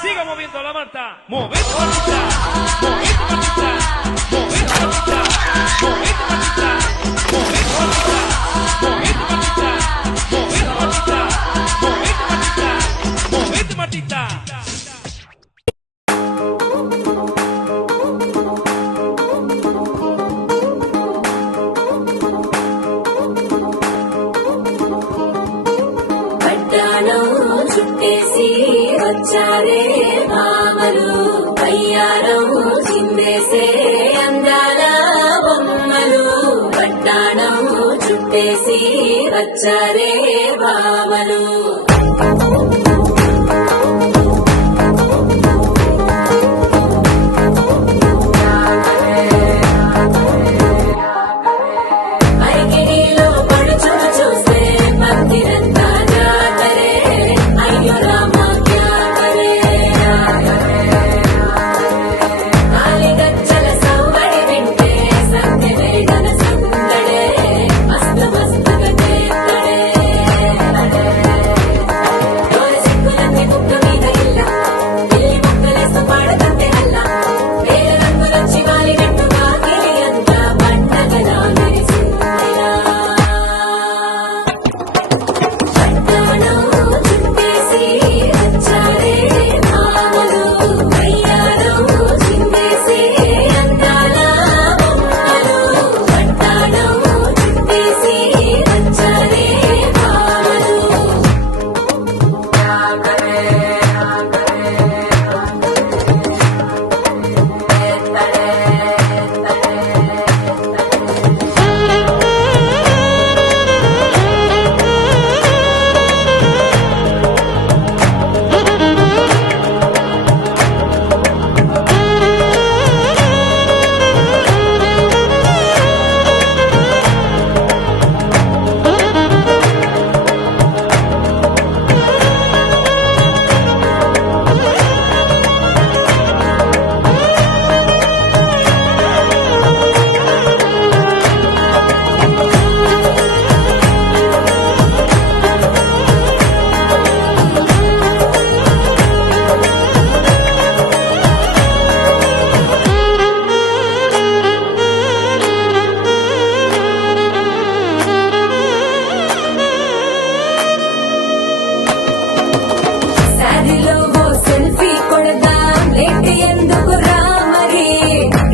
Siga moviendo la manta. Movete, Martita. Movete, Martita. Movete, Martita. Movete, Martita. Movete, Martita. Movete, Martita. Movete, Martita. Movete, Martita. Movete, Martita. చుట్టేసి వచ్చారే మామలు కయ్యారం చిందేసే అందాల బొమ్మలు పట్టాణం చుట్టేసి వచ్చారే మామలు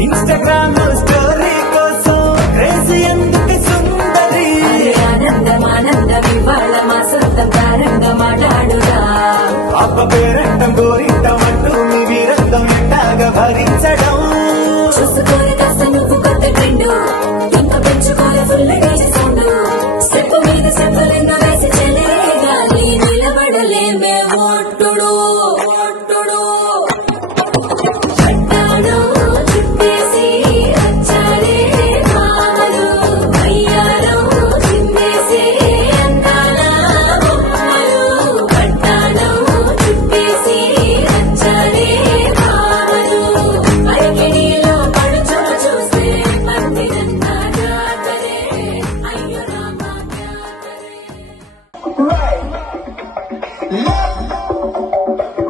Instagram story కోసం crazy ఎందుకు సుందరి ఆనంద వివాళ మా సొంత ప్రారంభ మాట్లాడురా అప్ప పేరంటం గోరింటం అంటూ మీ వీరంగం ఎట్టాగా భరించడం చూసుకోని కాస్త నువ్వు కొత్త ట్రెండ్ ఇంకా పెంచుకోలే ఫుల్ డీజే సౌండ్ స్టెప్ మీద స్టెప్పులెన్నో వేసి చెలే గాలి నిలబడలేమే ఓట్టుడు ఓట్టుడు పట్టాణం చుట్టేసి వచ్చారే మామలు కయ్యారం చిందేసే అందాల బొమ్మలు పట్టాణం చుట్టేసి వచ్చారే మామలు అరకిణీలో పడుచును చూస్తే పత్తిరంతా జాతరే అయ్యో రామా జాతరే Right.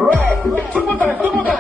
Right.